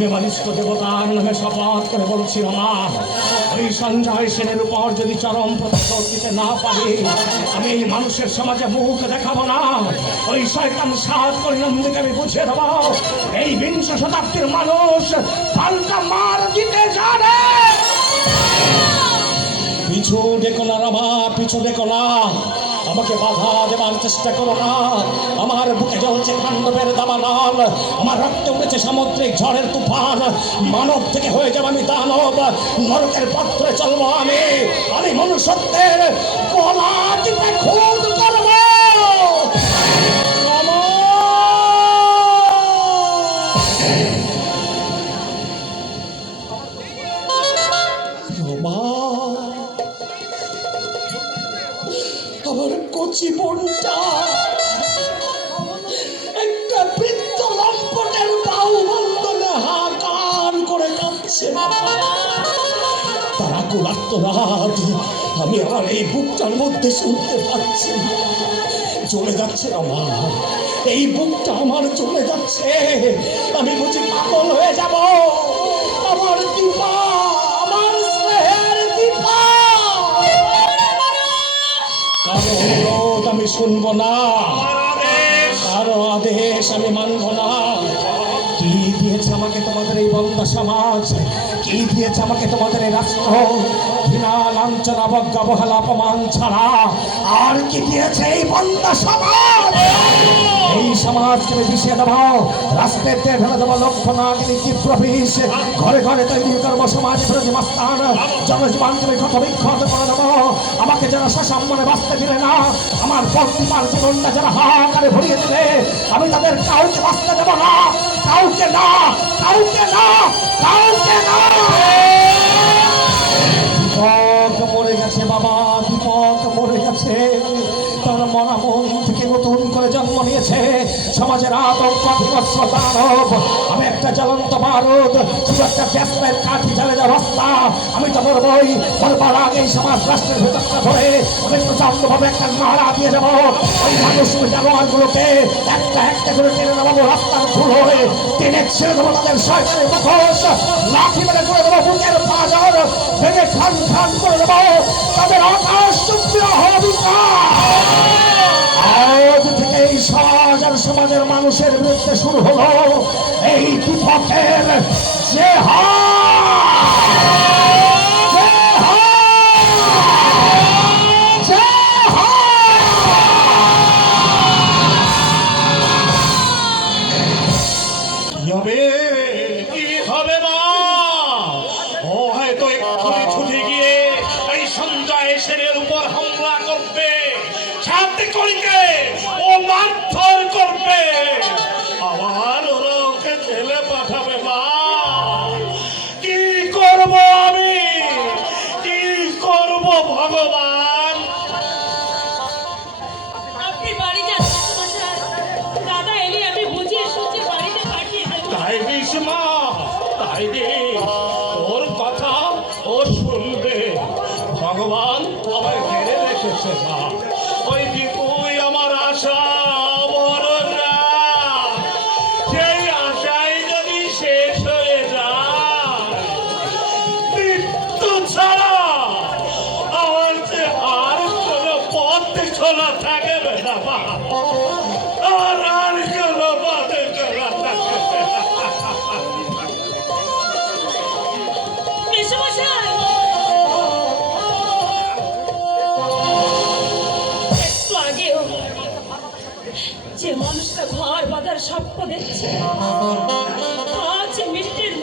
আমি আমার ইষ্ট দেবতার নামে শপথ করে বলছি মা, ওই সঞ্জয় সেনের উপর যদি চরম প্রতিশোধ দিতে না পারি, আমি এই মানুষের সমাজে মুখ দেখাবো না। ওই শয়তান সাত পরিণামকে আমি বুঝিয়ে দেবো, এই বিংশ শতাব্দীর মানুষ পাল্টা মার দিতে জানে। পিছু ডেকো না রামা, পিছু ডেকো না, আমাকে বাধা দেবার চেষ্টা করো না। আমার বুকে জ্বলছে খান্ডবের দাবানল, আমার রক্তে উঠেছে সামুদ্রিক ঝড়ের তুফান। মানব থেকে হয়ে যাব আমি দানব, নরকের পত্রে চলবো আমি। আমি মনুষ্যত্বের গলা টিপে খুন করবো। আমার কচি বোনটা একটা বৃদ্ধ লম্পটের বাহু বন্ধনে হাহাকার করে কাঁদছে। তার আকুল আর্তনাদ আমি আমার এই বুকটার মধ্যে শুনতে পাচ্ছি। চলে যাচ্ছে আমার এই বুকটা, আমার চলে যাচ্ছে। আমি বুঝি পাগল হয়ে যাব। আমার দীপা, আমার স্নেহের দীপা, কারো অনুরোধ আমি শুনবো না, কারো আদেশ আমি মানব না। কি দিয়েছে আমাকে তোমাদের এই বন্দা সমাজ? কি দিয়েছে আমাকে তোমাদের এই রাষ্ট্র? ঘৃণা, লাঞ্ছনা, অবজ্ঞা, অবহেলা, অপমান ছাড়া আর কি দিয়েছে এই বন্দা সমাজ? এই সমাজকে আমি বিষিয়ে দেবো, রাস্তায় ফেলে দেবো লক্ষ্য নাগিনী প্রবেশ। ঘরে ঘরে তৈরি করবো সমাজ বিরোধী মাস্তান, জনজীবনকে আমি ক্ষত বিক্ষত করে দেবো। আমাকে যারা সসম্মানে বাঁচতে দিলে না, আমার প্রতিপার জীবনটা যারা হাহাকারে ভরিয়ে দিলে, আমি তাদের কাউকে বাঁচতে দেবো না, কাউকে না, কাউকে না, কাউকে না। দীপক মরে গেছে বাবা, দীপক মরে গেছে। তার মরা মন থেকে নতুন করে জন্ম নিয়েছে সমাজের আতঙ্ক, দানব। আমি একটা জ্বলন্ত বারুদ, শুধু একটা ব্যস্তের কাঠি জ্বালে যা রাস্তা। আমি তো মরবই, মরবার আগে সমাজ রাষ্ট্রের ভেতরটা ধরে আমি প্রচন্ড ভাবে একটা নাড়া দিয়ে যাবো। ওই মানুষ জানোয়ারগুলোকে একটা একটা করে টেনে নেবো রাস্তার ধুলো হয়ে, টেনে ছেড়ে দেবো তাদের শয়তানের মুখোশ। লাঠি মেরে করে দেবো বুকের পাঁজর, ভেঙে খান খান করে দেবো তাদের আকাশ চুপিয়া হবে। আজ থেকে এই সমাজ আর সমাজের মানুষের বিরুদ্ধে শুরু হলো এই দীপকের কি হবে মা? ও হয়তো এক্ষুনি ছুটে গিয়ে এই সঞ্জয় সেনের উপর হামলা করবে, সাথে করিকে ও মারধর করবে, আবার ওরা ওকে জেলে পাঠাবে। মা কি করব আমি, কি করব ভগবান? আপনি বাড়ি যাচ্ছেন মশাই, দাদা এলে আমি বুঝিয়ে সুঝিয়ে বাড়িতে পাঠিয়ে দেব। তাই দিস মা, তাই দিস। ওর কথা ও শুনবে। ভগবান আমার ঘেরে রেখেছে মা। ওই দীপুই আমার আশা, ভরসা। সেই আশাই যদি শেষ হয়ে যায়, মৃত্যু ছাড়া আমার যে আর কোনো পথ খোলা থাকবে না মা। আর আর কোনো পথ খোলা থাকবে না। মেসোমশাই, একটু আগেও যে মানুষটা ঘর বাঁধার স্বপ্ন দেখছে, আজ মিষ্টির